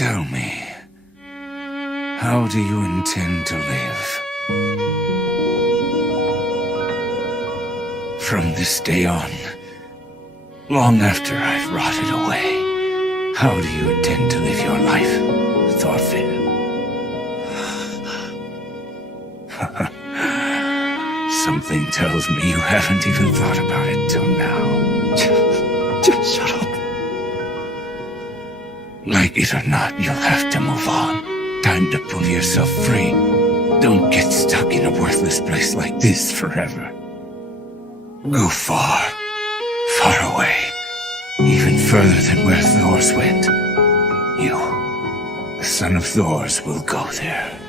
Tell me, how do you intend to live? From this day on, long after I've rotted away, how do you intend to live your life, Thorfinn? Something tells me you haven't even thought about it till now. Just shut up. Like it or not, you'll have to move on. Time to pull yourself free. Don't get stuck in a worthless place like this forever. Go far, far away. Even further than where Thors went. You, the son of Thors, will go there.